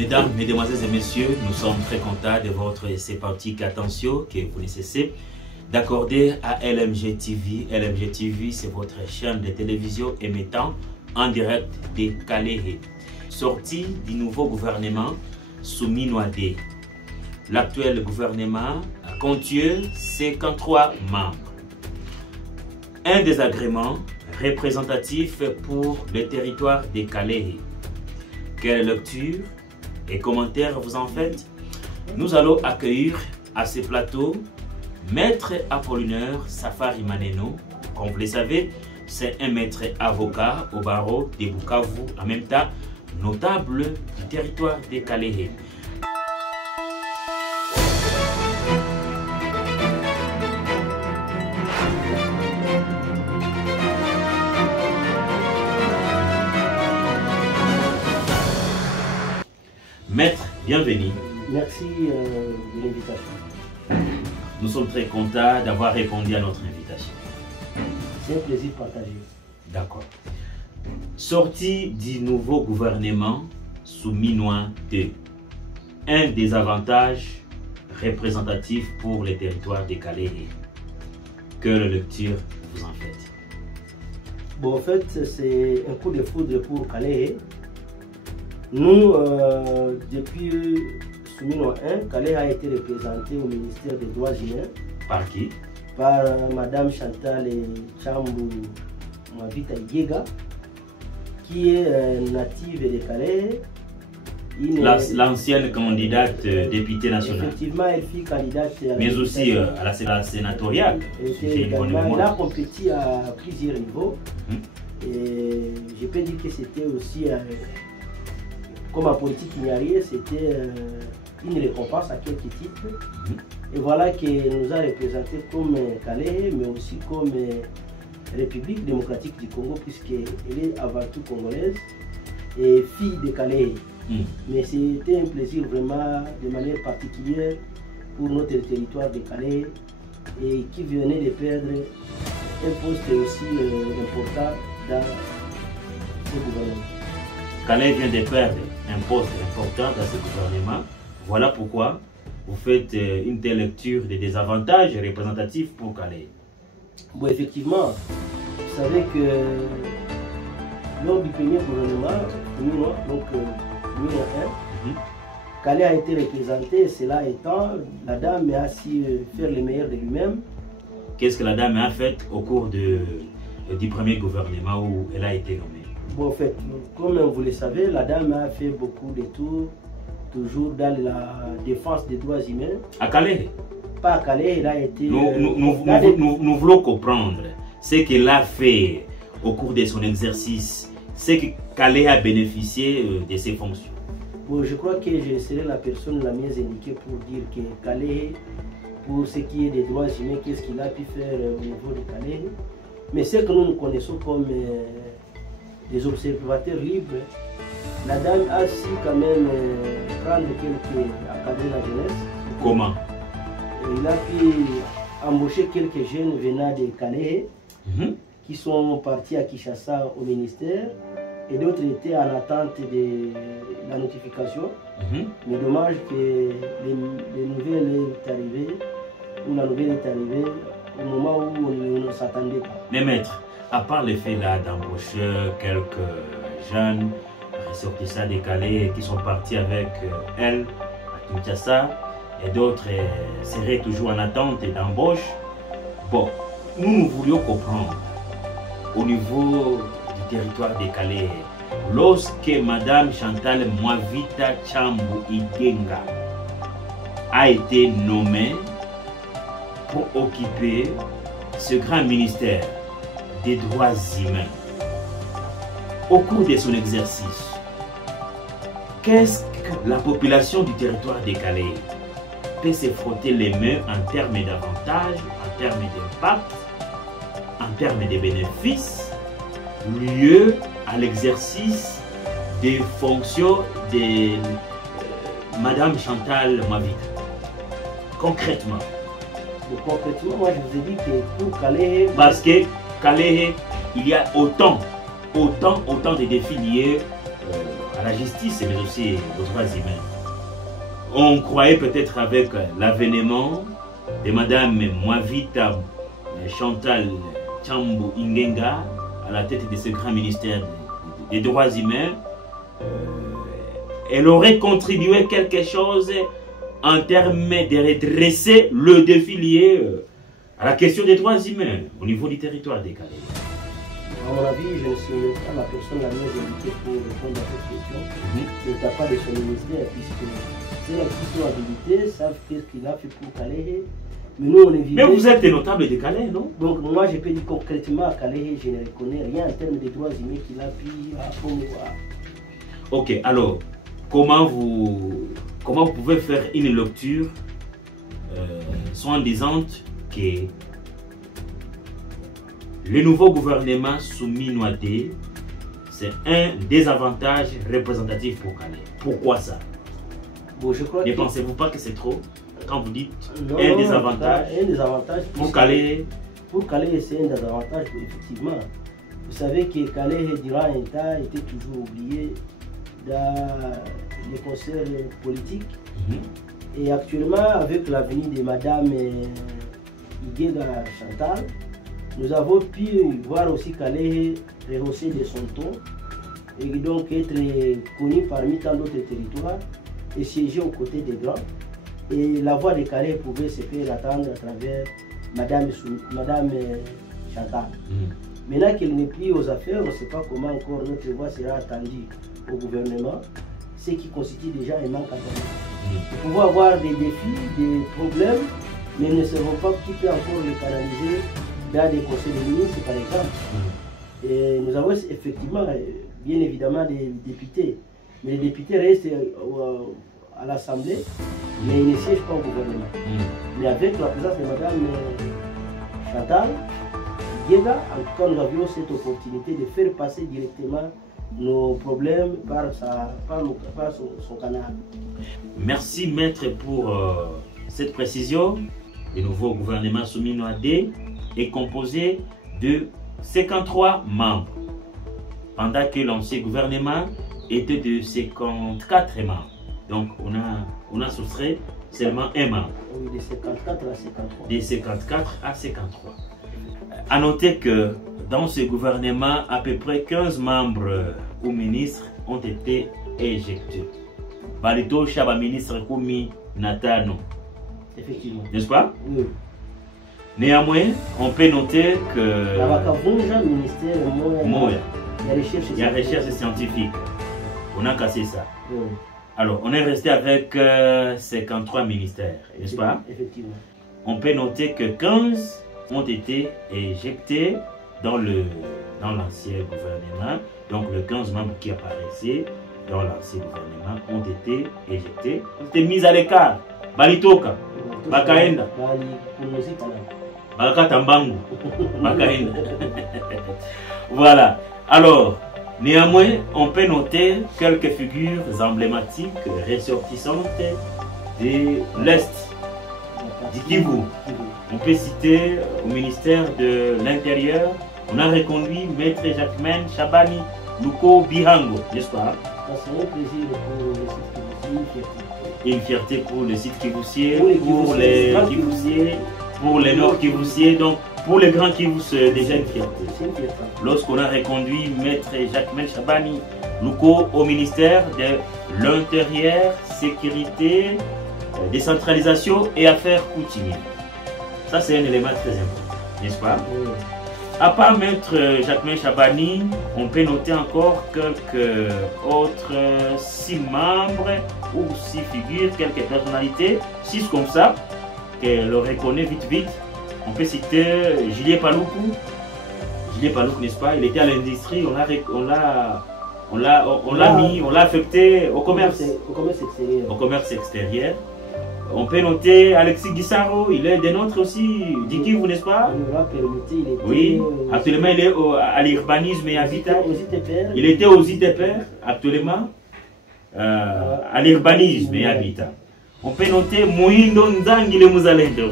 Mesdames, mesdemoiselles et messieurs, nous sommes très contents de votre sympathique attention que vous ne cessez d'accorder à LMG TV. LMG TV, c'est votre chaîne de télévision émettant en direct des Kalehe. Sortie du nouveau gouvernement soumis Noadé. L'actuel gouvernement a compté 53 membres. Un désagrément représentatif pour le territoire des Kalehe. Quelle lecture et commentaires vous en faites? Nous allons accueillir à ce plateau Maître Apollinaire Safari Maneno. Comme vous le savez, c'est un maître avocat au barreau de Bukavu, en même temps notable du territoire des Kalehe. Maître, bienvenue. Merci de l'invitation. Nous sommes très contents d'avoir répondu à notre invitation. C'est un plaisir partagé. D'accord. Sortie du nouveau gouvernement sous Minois 2. Un des avantages représentatifs pour les territoires des Kalehe. Quelle lecture vous en faites? Bon, en fait, c'est un coup de foudre pour Kalehe. Nous, depuis Soumino 1, Kalehe a été représenté au ministère des Droits humains. Par qui? Par Madame Chantal Chambu Mwavita Yega, qui est native de Kalehe. L'ancienne candidate députée nationale. Effectivement, elle fut candidate mais aussi à la sénatoriale. Elle a compétit à plusieurs niveaux. Et je peux dire que c'était aussi, comme en politique ignariée, c'était une récompense à quelques titres. Et voilà qu'elle nous a représenté comme Kalehe, mais aussi comme République démocratique du Congo, puisqu'elle est avant tout congolaise et fille de Kalehe. Mais c'était un plaisir vraiment de manière particulière pour notre territoire de Kalehe et qui venait de perdre un poste aussi important dans ce gouvernement. Kalehe vient de perdre un poste important dans ce gouvernement. Voilà pourquoi vous faites une telle lecture des désavantages représentatifs pour Kalehe. Bon, effectivement, vous savez que lors du premier gouvernement, donc 2001, Kalehe a été représenté, cela étant, la dame a su faire le meilleur de lui-même. Qu'est-ce que la dame a fait au cours du premier gouvernement où elle a été nommée? Bon, en fait, comme vous le savez, la dame a fait beaucoup de tours, toujours dans la défense des droits humains. À Kalehe? Pas à Kalehe, elle a été... Nous voulons comprendre ce qu'elle a fait au cours de son exercice, ce que Kalehe a bénéficié de ses fonctions. Bon, je crois que je serai la personne la mieux indiquée pour dire que Kalehe, pour ce qui est des droits humains, qu'est-ce qu'il a pu faire au niveau de Kalehe. Mais ce que nous connaissons comme des observateurs libres, la dame a su quand même prendre encadrer la jeunesse. Comment? Il a pu embaucher quelques jeunes venant de Kalehe qui sont partis à Kinshasa au ministère et d'autres étaient en attente de la notification. Mais dommage que les nouvelles est arrivées, ou la nouvelle est arrivée au moment où on ne s'attendait pas. Mais maître, à part le fait là d'embaucher quelques jeunes ressortissants des Kalehe qui sont partis avec elle à Kinshasa et d'autres seraient toujours en attente d'embauche, bon, nous voulions comprendre au niveau du territoire des Kalehe, lorsque Madame Chantal Mwavita Chambu Igenga a été nommée pour occuper ce grand ministère des droits humains. Au cours de son exercice, qu'est-ce que la population du territoire des Kalehe peut se frotter les mains en termes d'avantages, en termes d'impact, en termes de bénéfices, liés à l'exercice des fonctions de Madame Chantal Mwavita? Concrètement. Concrètement, moi je vous ai dit que pour Kalehe... Parce que Kalehe, il y a autant de défis liés à la justice, mais aussi aux droits humains. On croyait peut-être avec l'avènement de Madame Mwavita Chantal Tchambo Ingenga à la tête de ce grand ministère des droits humains, elle aurait contribué quelque chose en termes de redresser le défi lié à la question des droits humains au niveau du territoire des Calais. À mon avis, je ne suis pas la personne la mieux indiquée pour répondre à cette question. Je ne tape pas de son ministère, puisque ceux qui sont habilités savent qu'est-ce qu'il a fait pour Calais. Mais nous, on est vivants. Mais vous êtes des notables de Calais, non? Donc moi, je peux dire concrètement à Calais, je ne reconnais rien en termes de droits humains qu'il a pris à promouvoir. Ok, alors, comment vous pouvez faire une lecture soi-disant que le nouveau gouvernement soumis Noadé, c'est un désavantage représentatif pour Calais? Pourquoi ça? Bon, je crois ne pensez-vous pas que c'est trop quand vous dites non, un désavantage pour Calais? Pour Calais, c'est un désavantage, effectivement. Vous savez que Calais, durant un temps, était toujours oublié dans les concerts politiques. Et actuellement, avec la venue de Madame Igega Chantal, nous avons pu voir aussi Calais rehausser de son ton et donc être connu parmi tant d'autres territoires et siéger aux côtés des grands. Et la voix de Calais pouvait se faire attendre à travers Madame Chantal. Maintenant qu'elle n'est plus aux affaires, on ne sait pas comment encore notre voix sera attendue au gouvernement, ce qui constitue déjà un manque à gagner. Nous pouvons avoir des défis, des problèmes, mais nous ne savons pas qui peut encore les canaliser dans des conseils de ministres, par exemple. Et nous avons effectivement, bien évidemment, des députés. Mais les députés restent à l'Assemblée, mais ils ne siègent pas au gouvernement. Mais avec la présence de Mme Chantal Igega, en tout cas, nous avions cette opportunité de faire passer directement nos problèmes par son canal. Merci maître pour cette précision. Le nouveau gouvernement soumis Noadé est composé de 53 membres, pendant que l'ancien gouvernement était de 54 membres. Donc on a soustrait seulement un membre. Oui, de 54 à 53. De 54 à 53. A noter que dans ce gouvernement, à peu près 15 membres ou ministres ont été éjectés. Balito Chaba ministre Koumi Natano. Effectivement. N'est-ce pas? Oui. Néanmoins, on peut noter que... La Vakavunja, ministère Moya. Il y a recherche scientifique. On a cassé ça. Oui. Alors, on est resté avec 53 ministères, n'est-ce pas? Effectivement. On peut noter que 15 ont été éjectés dans l'ancien gouvernement. Donc, les 15 membres qui apparaissaient dans l'ancien gouvernement ont été éjectés, ont été mis à l'écart. Balitoka, Bakaenda, Bakatambangu, Bakaenda. Voilà. Alors, néanmoins, on peut noter quelques figures emblématiques ressortissantes de l'Est, du Kivu. On peut citer au ministère de l'Intérieur, on a reconduit Maître Jacquemain Chabani Luko Bihango, n'est-ce pas? C'est un plaisir pour le site Kivusier. Une fierté pour le site Kivusier, pour les Kivusiers, pour les Nord Kivusiers, donc pour les grands Kivus, déjà une fierté. Lorsqu'on a reconduit Maître Jacquemain Chabani Luko au ministère de l'Intérieur, Sécurité, Décentralisation et Affaires coutumières. Ça, c'est un élément très important, n'est-ce pas? Oui. À part Maître Jacquemain Chabani, on peut noter encore quelques autres 6 membres ou 6 figures, quelques personnalités, 6 comme ça, qu'elle reconnaît vite. On peut citer Julien Paloukou. Julien Paloukou, n'est-ce pas? Il était à l'industrie, on l'a affecté au commerce. Au commerce extérieur. On peut noter Alexis Guissaro, il est des nôtres aussi, d'Ikivu, n'est-ce pas? Oui, actuellement il est à l'urbanisme et habitat. Il était aux IDPR, actuellement, à l'urbanisme et habitat. On peut noter Muhindo Nzangi le Muzalendo.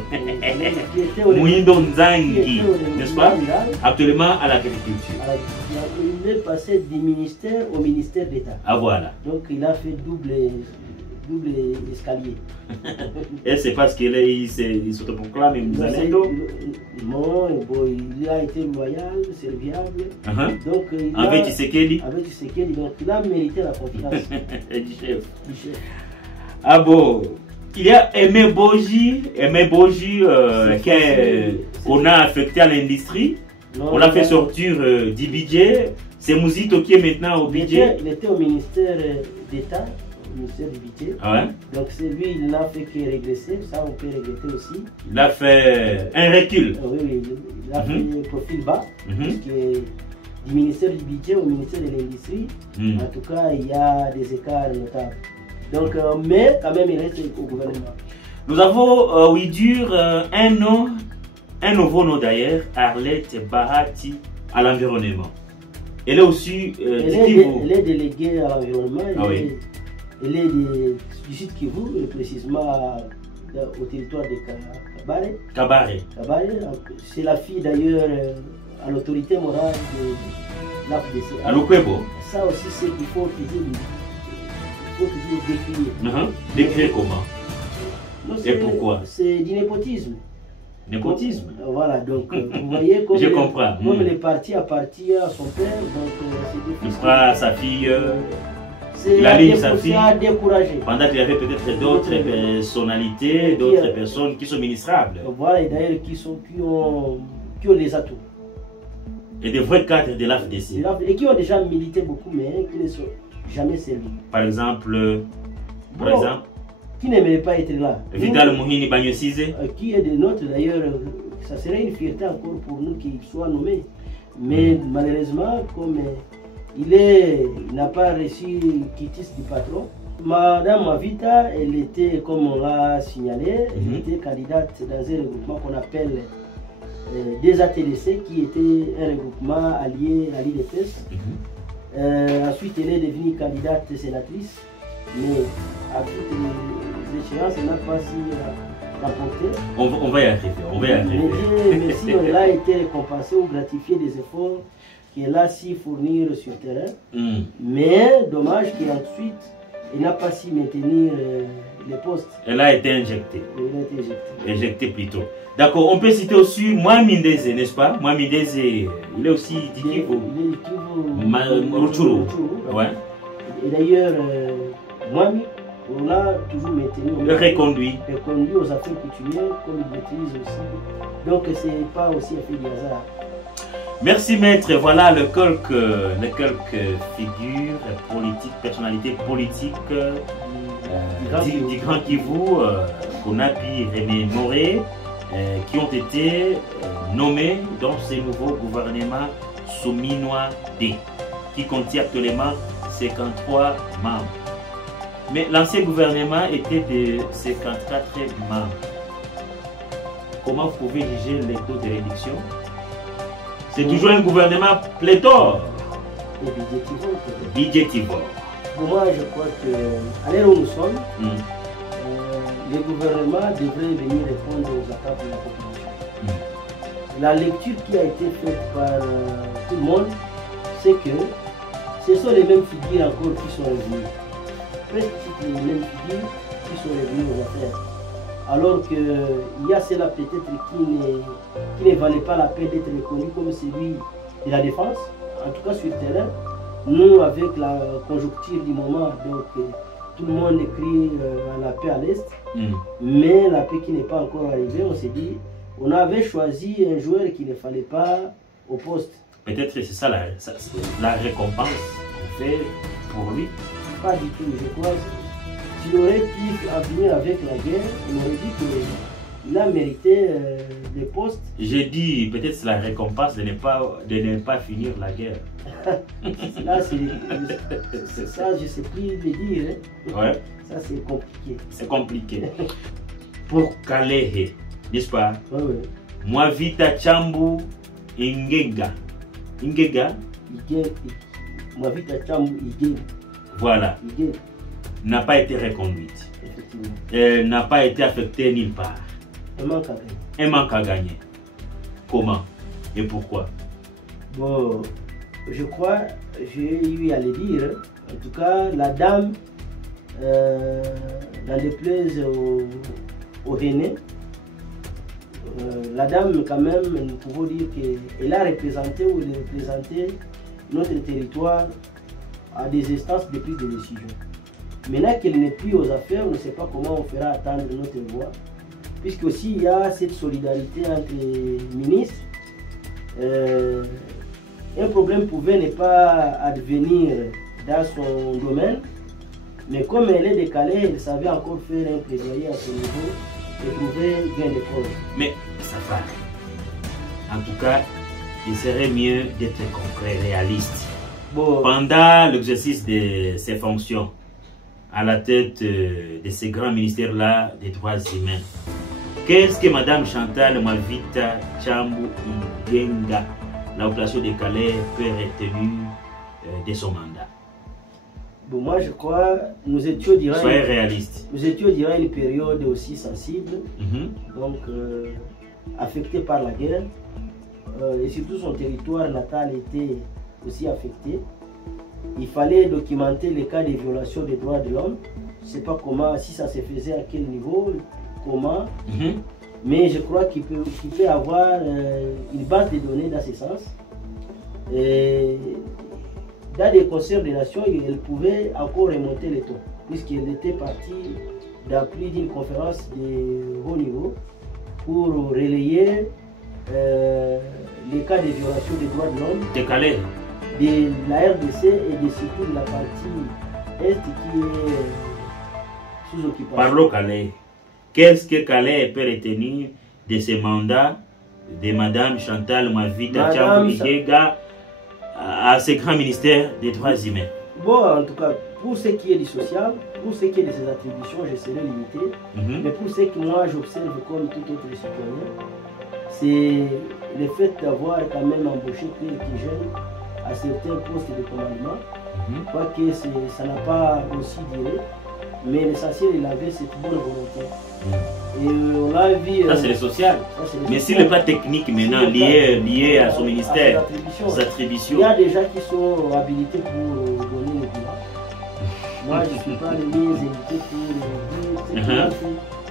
Muhindo Nzangi, n'est-ce pas? Actuellement à l'agriculture. devait passer du ministère au ministère d'État. Ah voilà. Donc il a fait double escalier. Et c'est parce qu'il s'autoproclame Mzalendo. Non, bon, il a été loyal, serviable. Donc, avec Tshisekedi. Avec Tshisekedi, donc il a mérité la confiance. Du chef. Ah bon. Il y a Aimé Boji qu'on a affecté à l'industrie. On l'a fait sortir du budget. C'est Mouzito qui est maintenant au budget. Il était au ministère d'État, au ministère du budget. Ah ouais? Donc c'est lui, il n'a fait que régresser. Ça, on peut regretter aussi. Il a fait un recul. Oui, il a fait un profil bas. Parce que du ministère du budget au ministère de l'industrie, en tout cas, il y a des écarts notables. Donc, mais quand même, il reste au gouvernement. Nous avons, oui, dur un nouveau nom d'ailleurs, Arlette Bahati à l'environnement. Elle est aussi elle est déléguée à l'environnement. Elle est du sud Kivu, précisément au territoire de Kabare. C'est la fille d'ailleurs à l'autorité morale de l'AFDC. À l'Okwebo. Ça aussi, c'est qu'il faut toujours décrire. Décrire comment? Non, et pourquoi? C'est du népotisme. Népotisme. Voilà, donc vous voyez comme, je comprends. Comme les partis appartiennent à son père, donc c'est il fera sa fille, la ligne sa fille, découragé. Pendant qu'il y avait peut-être d'autres personnalités, d'autres personnes qui sont ministrables. Voilà, et d'ailleurs qui ont des atouts. Et des vrais cadres de l'AFDC. Et qui ont déjà milité beaucoup, mais qui ne sont jamais servis. Par exemple, qui n'aimerait pas être là. Vital Mouhini Bagnosize. Qui est des nôtres d'ailleurs, ça serait une fierté encore pour nous qu'il soit nommé. Mais malheureusement, comme il n'a pas reçu quitus du patron, Madame Mavita, elle était, comme on l'a signalé, elle était candidate dans un regroupement qu'on appelle des ATDC, qui était un regroupement allié à l'IDPS. Ensuite, elle est devenue candidate sénatrice, mais à toutes les échéances, elle n'a pas si rapporté. On va y arriver, Mais si elle a été récompensée ou gratifiée des efforts qu'elle a si fournir sur le terrain, mais dommage qu'ensuite, elle n'a pas si maintenir les postes. Elle a été injectée. Injectée plutôt. D'accord, on peut citer aussi Mwamindeze, n'est-ce pas? Mwamindeze, il est aussi Kivu. Il est Kivu. Rutshuru. Ouais. Et d'ailleurs, Mwami, on l'a toujours maintenu. Reconduit aux affaires coutumières, comme il maîtrise aussi. Donc, c'est pas aussi un fait du hasard. Merci maître, voilà quelques figures politiques, personnalités politiques du Grand Kivu qu'on a pu remémorer, qui ont été nommés dans ce nouveau gouvernement Souminois D, qui contient actuellement 53 membres. Mais l'ancien gouvernement était de 54 membres. Comment vous pouvez juger les taux de réduction? C'est toujours un gouvernement pléthore. Et budgétivore. Pour moi, je crois qu'à l'heure où nous sommes, le gouvernement devrait venir répondre aux attentes de la population. La lecture qui a été faite par tout le monde, c'est que ce sont les mêmes figures encore qui sont revenues. Presque toutes les mêmes figures qui sont revenues aux affaires. Alors qu'il y a cela peut-être qui ne valait pas la peine d'être reconnu comme celui de la défense, en tout cas sur le terrain. Nous, avec la conjoncture du moment, donc tout le monde crie à la paix à l'Est, mais la paix qui n'est pas encore arrivée, on s'est dit, on avait choisi un joueur qu'il ne fallait pas au poste. Peut-être que c'est ça la récompense qu'on fait pour lui. Pas du tout, je crois. S'il aurait pu en finir avec la guerre, on aurait dit qu'il a mérité des postes. J'ai dit, peut-être c'est la récompense de ne pas finir la guerre. Là, c'est ça, je ne sais plus le dire. Hein. Ouais. Ça, c'est compliqué. C'est compliqué. Pour Kalehe, n'est-ce pas? Oui, oui. Moi, Vita Chambu Ingega. Ingega? Moi, Vita Chambu Ingega. Voilà. Ingega. N'a pas été reconduite. Elle n'a pas été affectée nulle part. Un manque à gagner. Comment et pourquoi? Bon, je crois, j'ai eu à le dire, en tout cas, la dame, dans les plaisirs au René, la dame, quand même, nous pouvons dire qu'elle a représenté ou elle représentait notre territoire à des instances de prise de décision. Maintenant qu'elle n'est plus aux affaires, on ne sait pas comment on fera attendre notre voix, puisque aussi il y a cette solidarité entre les ministres. Un problème pouvait ne pas advenir dans son domaine, mais comme elle est décalée, elle savait encore faire un plaidoyer à ce niveau et trouver gain de cause. Mais ça va. En tout cas, il serait mieux d'être concret, réaliste. Bon. Pendant l'exercice de ses fonctions, à la tête de ces grands ministères-là des droits humains, qu'est-ce que Mme Chantal Mwavita Tshambou Ingenga, la population de Calais, peut retenir de son mandat? Bon, moi je crois, nous étions durant Soyez réaliste. Nous étions durant une période aussi sensible, donc affectée par la guerre, et surtout son territoire natal était aussi affecté. Il fallait documenter les cas de violation des droits de l'homme. Je ne sais pas comment, si ça se faisait à quel niveau, comment, mais je crois qu'il peut avoir une base de données dans ce sens. Et dans des concerts des nations, elle pouvait encore remonter le ton, puisqu'elle était partie dans plus d'une conférence de haut niveau pour relayer les cas de violation des droits de l'homme de la RDC et de surtout de la partie Est qui est sous occupation. Parlons Calais. Qu'est-ce que Calais peut retenir de ce mandat de Mme Chantal Mwavita Tshambou Ingenga à ce grand ministère des droits humains? Bon, en tout cas, pour ce qui est du social, pour ce qui est de ses attributions, je serai limité. Mais pour ce que moi j'observe comme tout autre citoyen, c'est le fait d'avoir quand même embauché quelques jeunes à certains postes de commandement. Quoique ça n'a pas aussi duré, mais l'essentiel, il avait cette bonne volonté. Et on l'a vu. Ça, c'est le social. Mais s'il n'est pas technique maintenant, lié à son ministère, ses attributions. Il y a des gens qui sont habilités pour donner le bilan. Moi, je ne suis pas les mieux invités pour les dire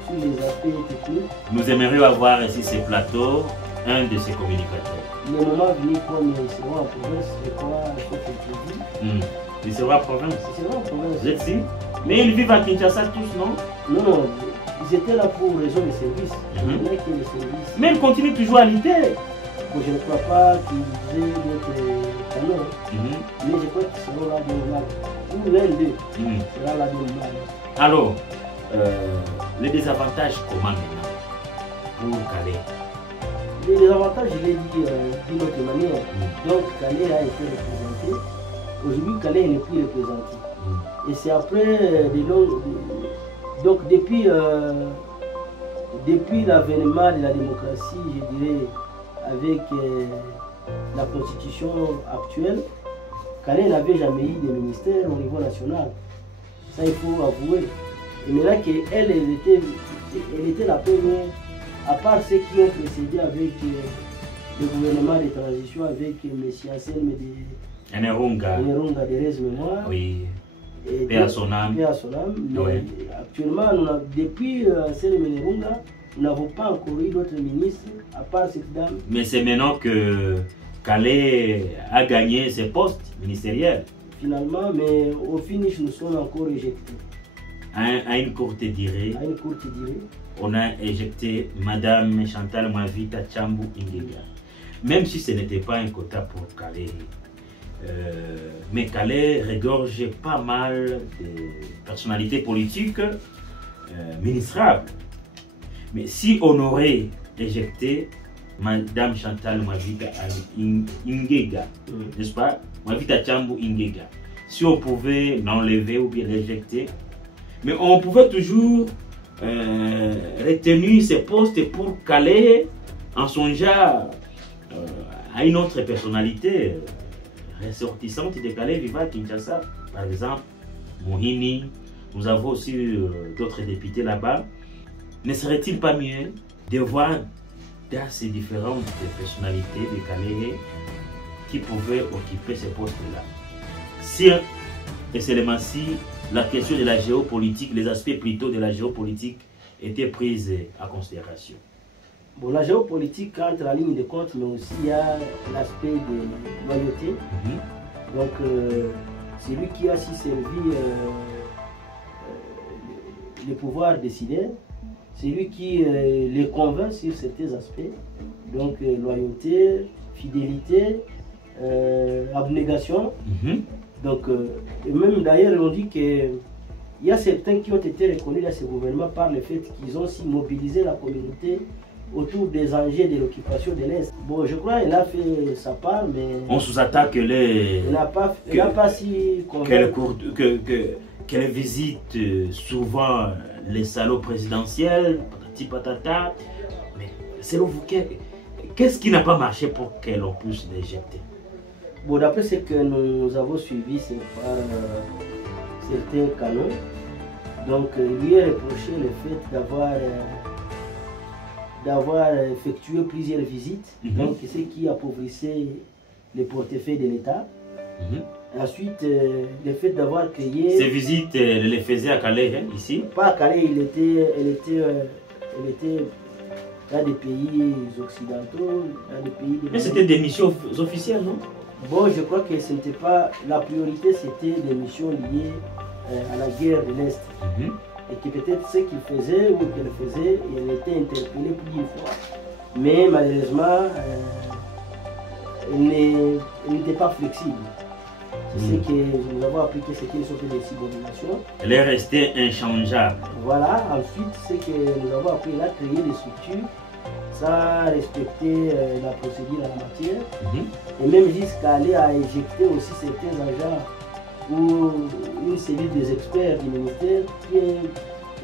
sur les aspects techniques. Nous aimerions avoir ici ces plateaux, un de ces communicateurs. Le moment venu, comme ils seront en province, je crois, je peux ils seront en province. Ils seront en province. Vous êtes si? Mais ils vivent à Kinshasa tous, non? Non, ils étaient là pour raison de service. Mais ils continuent toujours à lutter. Bon, je ne crois pas qu'ils aient d'autres canons. Mais je crois qu'ils seront là de mal. Ou l'un d'eux sera là de mal. Alors, les désavantages, comment maintenant pour Calais? Les désavantages, je l'ai dit d'une autre manière. Donc, Calais a été représenté. Aujourd'hui, Calais n'est plus représenté. Et c'est après des longues. Donc, depuis l'avènement de la démocratie, je dirais, avec la constitution actuelle, Calais n'avait jamais eu de ministère au niveau national. Ça, il faut avouer. Et maintenant qu'elle était la première, à part ceux qui ont précédé avec le gouvernement de transition, avec M. Anselme de Enerunga de Rez Mémoire. Oui. Paix à son âme. Oui. Actuellement, depuis Anselme Enerunga, nous n'avons pas encore eu d'autres ministres, à part cette dame. Mais c'est maintenant que Calais a gagné ses postes ministériels. Finalement, mais au finish, nous sommes encore éjectés. À une courte durée. À une courte durée. On a éjecté Mme Chantal Mwavita Tshambou Ingenga. Même si ce n'était pas un quota pour Calais. Mais Calais regorge pas mal de personnalités politiques ministrables. Mais si on aurait éjecté Mme Chantal Mwavita Ingenga, n'est-ce pas? Mwavita Tshambou Ingenga, si on pouvait l'enlever ou bien l'éjecter, mais on pouvait toujours retenir ces postes pour Calais en songeant à une autre personnalité ressortissante de Calais vivant à Kinshasa. Par exemple, Mohini, nous avons aussi d'autres députés là-bas. Ne serait-il pas mieux de voir dans ces différentes personnalités de Calais qui pouvaient occuper ces postes-là. Si, et seulement si, la question de la géopolitique, les aspects plutôt de la géopolitique étaient pris en considération. Bon, la géopolitique entre la ligne de compte, mais aussi il y a l'aspect de loyauté. Donc, c'est lui qui a si servi le pouvoir décideur. C'est lui qui les convainc sur certains aspects. Donc, loyauté, fidélité, abnégation. Donc, et même d'ailleurs, on dit qu'il y a certains qui ont été reconnus dans ce gouvernement par le fait qu'ils ont aussi mobilisé la communauté autour des enjeux de l'occupation de l'Est. Bon, je crois qu'il a fait sa part, mais... On sous-attaque que les... Il n'a pas si... Qu'elle visite souvent les salons présidentiels, patati patata. Mais selon vous, qu'est-ce qui n'a pas marché pour que l'on puisse l'éjecter? Bon, d'après ce que nous avons suivi, c'est par certains canaux. Donc, lui est reproché le fait d'avoir effectué plusieurs visites, donc ce qui appauvrissait le portefeuille de l'État. Ensuite, le fait d'avoir créé... Ces visites, elle les faisait à Calais, hein, ici? Pas à Calais, elle était dans des pays occidentaux, dans des pays... Mais c'était des missions officielles, non? Bon, je crois que ce n'était pas... La priorité, c'était des missions liées à la guerre de l'Est. Et que peut-être ce qu'il faisait ou qu'elle faisait, elle était interpellée plus d'une fois. Mais malheureusement, elle n'était pas flexible. C'est ce que nous avons appris que c'était une sorte de subordination. Elle est restée inchangeable. Voilà, ensuite, ce que nous avons appris, elle a créé des structures sans respecter la procédure en la matière. Et même jusqu'à aller à éjecter aussi certains agents ou une cellule des experts du ministère qui est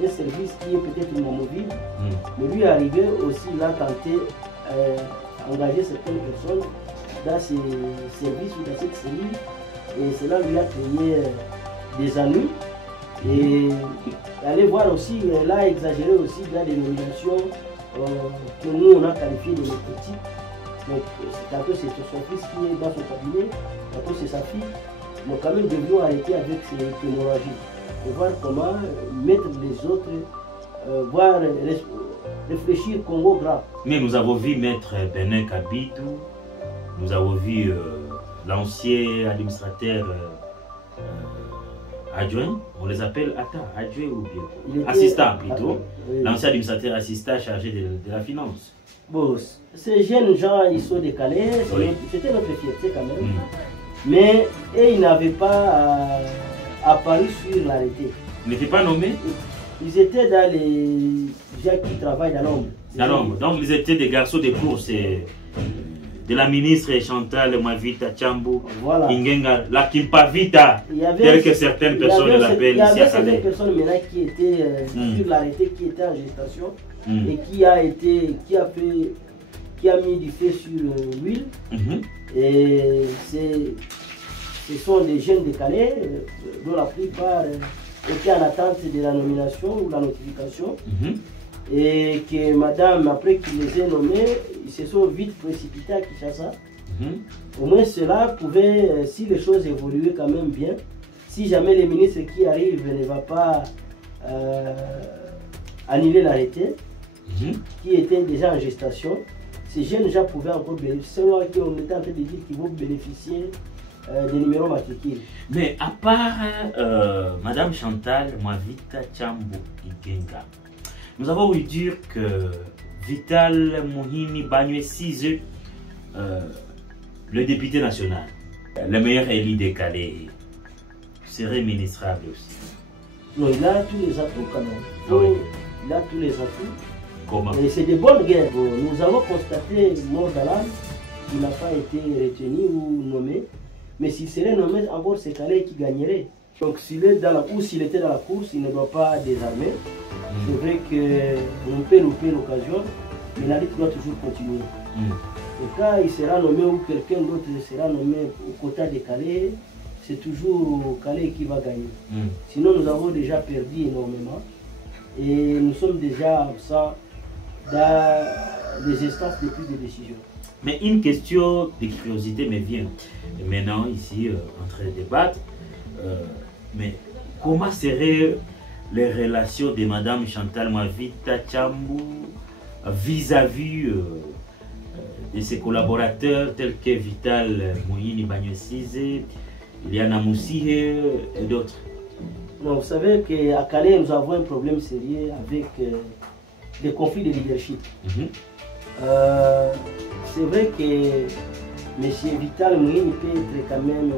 un service qui est peut-être inamovible. Mais lui est arrivé aussi, il a tenté d'engager certaines personnes dans ces services ou dans cette cellule. Et cela lui a créé des ennuis. Et allez voir aussi, elle a exagéré aussi dans des nominations que nous on a qualifiées de népotiques. Donc tantôt c'est son fils qui est dans son cabinet, tantôt c'est sa fille. Donc quand même devions arrêter avec ces hémorragies. Et voir comment mettre les autres, voir réfléchir Congo grand. Mais nous avons vu Maître Benin Kabidou, nous avons vu l'ancien administrateur adjoint, on les appelle adjoint ou bien assistant plutôt, l'ancien administrateur assistant chargé de la finance. Bon, ces jeunes gens, ils sont décalés, c'était notre fierté quand même, mais ils n'avaient pas apparu sur l'arrêté. Ils n'étaient pas nommés? Ils étaient dans les gens qui travaillent dans l'ombre. Dans l'ombre, donc ils étaient des garçons de course. De la ministre Chantal Mwavita Tchambu, voilà. Ingenga, la Kimpavita, telle que certaines personnes l'appellent ici à Calais. Il y avait certaines personnes maintenant qui étaient sur l'arrêté, qui étaient en gestation et qui a mis du feu sur l'huile. Et ce sont des jeunes de Calais, dont la plupart étaient en attente de la nomination ou la notification. Et que madame, après qu'ils les aient nommés, ils se sont vite précipités à Kinshasa. Au moins cela pouvait, si les choses évoluaient quand même bien, si jamais le ministre qui arrive ne va pas annuler l'arrêté, qui était déjà en gestation, ces jeunes gens pouvaient encore bénéficier. On était en train de dire qu'ils vont bénéficier des numéros matricules. Mais à part madame Chantal Mwavita Tchambu Ingenga, nous avons eu dire que Vital Muhini Banyue 6 le député national, le meilleur élu des Calais, serait ministrable aussi. Non, il a tous les atouts quand même. Il a tous les atouts. Comment? Et c'est de bonnes guerres. Nous avons constaté mort d'Alan qui n'a pas été retenu ou nommé. Mais s'il serait nommé, encore c'est Calais qui gagnerait. Donc s'il est dans la course, s'il était dans la course, il ne doit pas désarmer. C'est vrai qu'on peut louper l'occasion, mais la lutte doit toujours continuer. Et quand il sera nommé ou quelqu'un d'autre sera nommé au quota de Calais, c'est toujours Calais qui va gagner. Sinon, nous avons déjà perdu énormément. Et nous sommes déjà absents les instances de prise de décision. Mais une question de curiosité me vient maintenant ici en train de débattre. Mais comment seraient les relations de Madame Chantal Mavita Tchambou vis-à-vis de ses collaborateurs tels que Vital Moïni Bagnosize, Iliana Moussie et d'autres? Vous savez qu'à Calais, nous avons un problème sérieux avec des conflits de leadership. C'est vrai que M. Vital Moïni peut être quand même,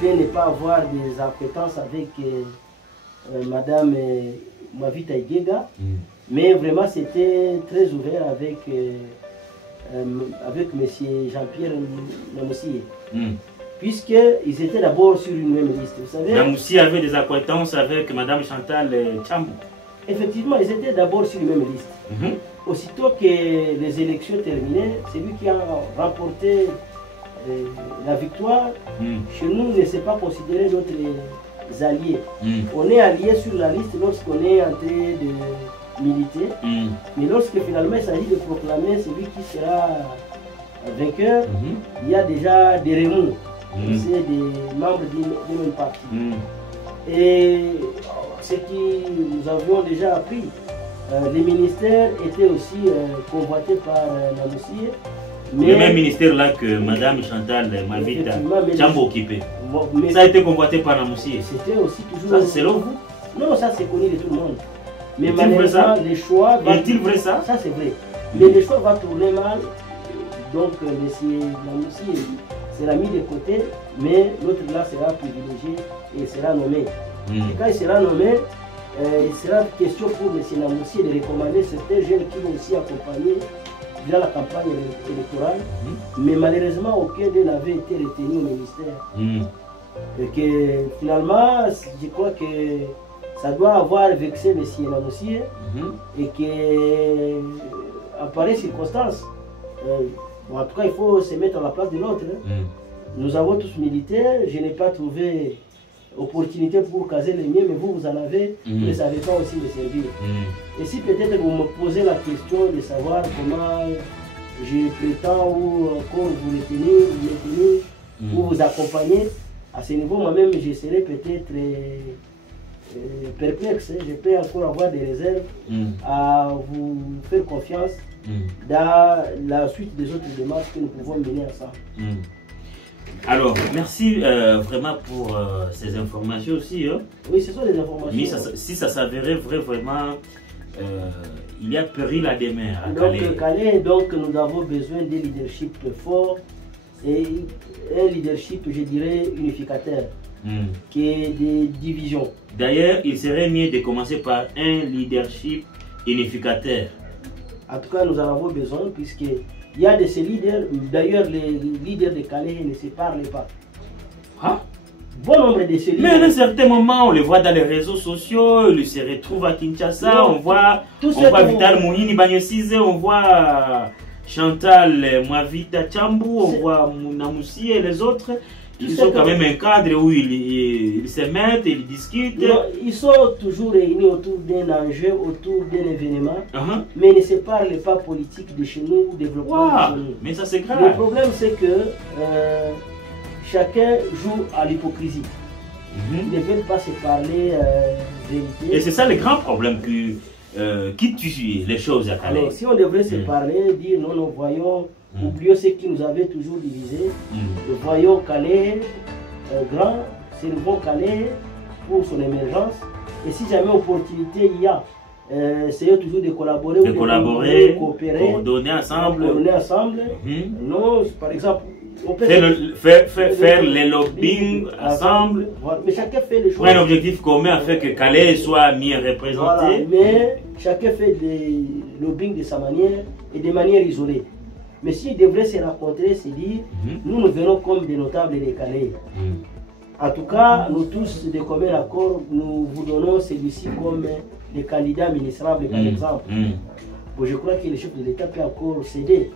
peut ne pas avoir des appétences avec Madame Mavita Igega, mais vraiment c'était très ouvert avec M. Jean-Pierre Namoussie. Puisqu'ils étaient d'abord sur une même liste. Vous savez, Namoussie avait des acquaintances avec Madame Chantal Tchambou. Effectivement, ils étaient d'abord sur une même liste. Aussitôt que les élections terminaient, celui qui a remporté la victoire, chez nous, ne s'est pas considéré notre alliés. On est alliés sur la liste lorsqu'on est en train de militer, mais lorsque finalement il s'agit de proclamer celui qui sera vainqueur, il y a déjà des remous. C'est des membres du même parti. Et ce que nous avions déjà appris, les ministères étaient aussi convoités par Namoussie. Le même ministère là que Madame Chantal Mavita Tchambou occupait. Ça a été convoité par Namoussie. C'était aussi toujours. Ça c'est selon vous? Non, ça c'est connu de tout le monde. Mais malheureusement, les choix. Est-il vrai ça? Ça c'est vrai. Mais les choix vont tourner mal. Donc, M. Namoussie sera mis de côté, mais l'autre là sera privilégié et sera nommé. Et quand il sera nommé, il sera question pour M. Namoussie de recommander certains jeunes qui vont aussi accompagner dans la campagne électorale. Mais malheureusement, aucun d'eux n'avait été retenu au ministère. Et que finalement, je crois que ça doit avoir vexé M. Namoussie et que, en pareille circonstance, bon, en tout cas, il faut se mettre à la place de l'autre. Nous avons tous milité. Je n'ai pas trouvé opportunité pour caser les miens, mais vous en avez. Vous ne savez pas aussi me servir. Et si peut-être vous me posez la question de savoir comment je prétends ou encore vous retenir, ou vous accompagner, à ce niveau, moi-même, je serais peut-être perplexe. Je peux encore avoir des réserves à vous faire confiance dans la suite des autres démarches que nous pouvons mener ensemble. Alors, merci vraiment pour ces informations aussi. Oui, ce sont des informations. Mais si ça s'avérait vraiment, il y a péril à demain à Calais. Donc, Calais, donc nous avons besoin d'un leadership fort et un leadership, je dirais, unificateur, qui est des divisions. D'ailleurs, il serait mieux de commencer par un leadership unificateur. En tout cas, nous en avons besoin puisqu'il y a de ces leaders, d'ailleurs les leaders de Calais ne se parlent pas. Hein? Bon nombre de ces leaders. Mais à un certain moment, on les voit dans les réseaux sociaux, ils se retrouvent à Kinshasa, on voit Vital Moïni Bagnosize, on voit Chantal Mavita Tchambou, on voit Namoussie et les autres. Ils ont quand même un cadre où ils se mettent, ils discutent. Non, ils sont toujours réunis autour d'un enjeu, autour d'un événement, mais ils ne se parlent pas politique de chez nous ou développement de chez nous. Mais ça c'est grave. Le problème c'est que chacun joue à l'hypocrisie. Ils ne veulent pas se parler vérité. Et c'est ça le grand problème qui tue les choses à Calais. Alors si on devrait se parler, dire non, nous voyons, oublions ce qui nous avait toujours divisé, nous voyons Calais grand, servons Calais pour son émergence, et si jamais opportunité il y a, essayons toujours de collaborer, de coopérer, coordonner ensemble. Non, par exemple, on peut faire les lobbying ensemble, mais chacun fait les choses. Pour un objectif commun afin que Calais soit mieux représenté. Voilà, mais chacun fait des lobbying de sa manière et de manière isolée. Mais s'ils devraient se rencontrer, se dire, nous venons comme des notables des Calais. En tout cas, nous tous, de commun accord, nous vous donnons celui-ci comme des candidats ministrables, par exemple. Bon, je crois que le chef de l'État peut encore céder.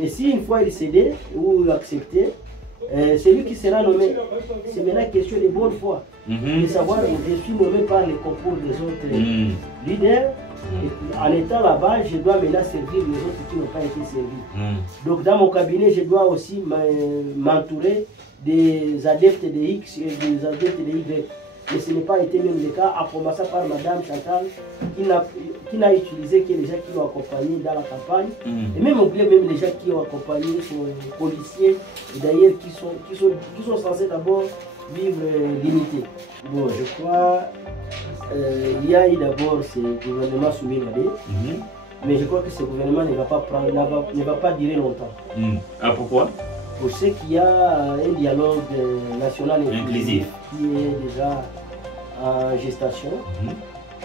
Et si une fois il cédait ou acceptait, Celui qui sera nommé, c'est maintenant question de bonne foi. De savoir, je suis nommé par les concours des autres leaders. Et en étant là-bas, je dois maintenant servir les autres qui n'ont pas été servis. Donc dans mon cabinet, je dois aussi m'entourer des adeptes de X et des adeptes de Y. Mais ce n'est pas été même le cas, à commencer par Madame Chantal, qui n'a utilisé que les gens qui l'ont accompagné dans la campagne. Et même oublié même les gens qui ont accompagné son policier, d'ailleurs qui sont censés d'abord vivre l'unité. Bon, je crois il y a eu d'abord ce gouvernement sous Minadé, mais je crois que ce gouvernement ne va pas durer longtemps. Ah, pourquoi? Pour ce qu'il y a un dialogue national inclusif qui est déjà en gestation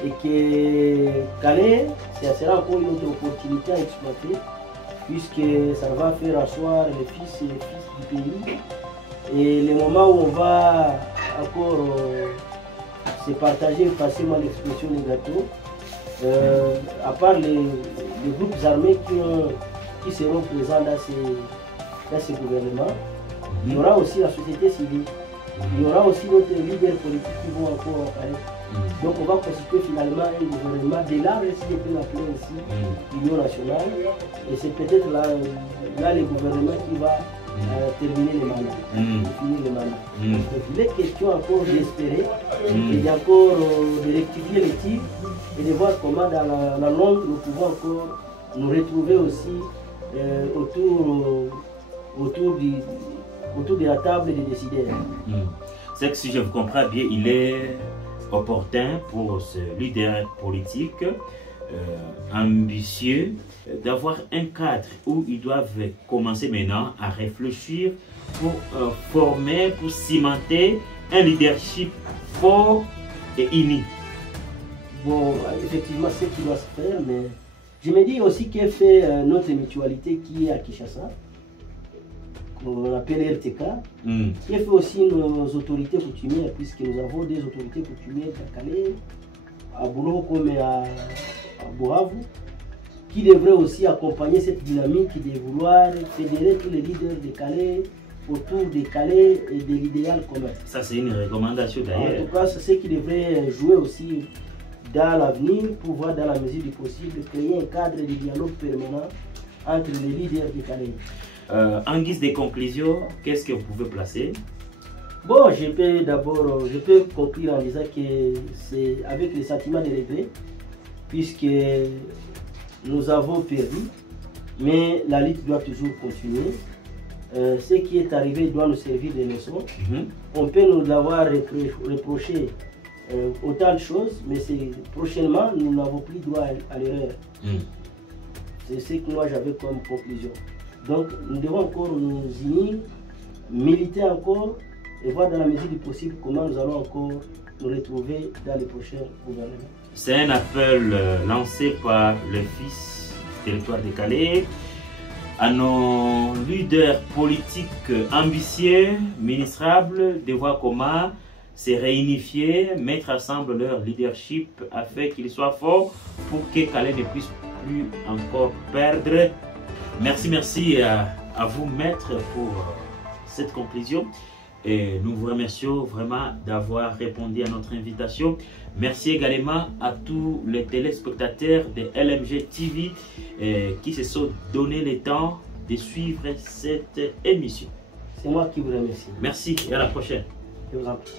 et que Calais, ça sera encore une autre opportunité à exploiter puisque ça va faire asseoir les fils et les filles du pays. Et le moment où on va encore se partager, passer moi l'expression des gâteaux, à part les groupes armés qui seront présents dans ce gouvernement, il y aura aussi la société civile, il y aura aussi d'autres leaders politiques qui vont encore apparaître. Donc on va constituer finalement un gouvernement de l'art, si je peux l'appeler ici, l'Union nationale, et c'est peut-être là le gouvernement qui va terminer les mandats, finir les mandats. Donc il est question encore d'espérer et encore de rectifier les tirs et de voir comment dans la longue nous pouvons encore nous retrouver aussi autour de la table des décideurs. C'est que si je vous comprends bien, il est opportun pour ce leader politique ambitieux d'avoir un cadre où ils doivent commencer maintenant à réfléchir pour former, pour cimenter un leadership fort et uni. Bon, effectivement, c'est ce qui doit se faire, mais je me dis aussi qu'elle fait notre mutualité qui est à Kinshasa, qu'on appelle RTK, qui fait aussi nos autorités coutumières, puisque nous avons des autorités coutumières à Calais, à Boulot comme à Boavu, qui devraient aussi accompagner cette dynamique de vouloir fédérer tous les leaders de Calais autour de Calais et de l'idéal commun. Ça, c'est une recommandation d'ailleurs. En tout cas, c'est ce qui devrait jouer aussi dans l'avenir pour voir dans la mesure du possible créer un cadre de dialogue permanent entre les leaders de Calais. En guise de conclusion, qu'est-ce que vous pouvez placer? Bon, je peux conclure en disant que c'est avec le sentiment de regret, puisque nous avons perdu, mais la lutte doit toujours continuer. Ce qui est arrivé doit nous servir de leçon. On peut nous avoir reproché autant de choses, mais prochainement, nous n'avons plus droit à l'erreur. C'est ce que moi j'avais comme conclusion. Donc, nous devons encore nous unir, militer encore, et voir dans la mesure du possible comment nous allons encore nous retrouver dans les prochains gouvernements. C'est un appel lancé par le fils territoire de Calais à nos leaders politiques ambitieux, ministrables, de voir comment se réunifier, mettre ensemble leur leadership afin qu'ils soient forts pour que Calais ne puisse plus encore perdre. Merci à vous, maître, pour cette conclusion. Et nous vous remercions vraiment d'avoir répondu à notre invitation. Merci également à tous les téléspectateurs de LMG TV qui se sont donné le temps de suivre cette émission. C'est moi qui vous remercie. Merci et à la prochaine. Je vous en prie.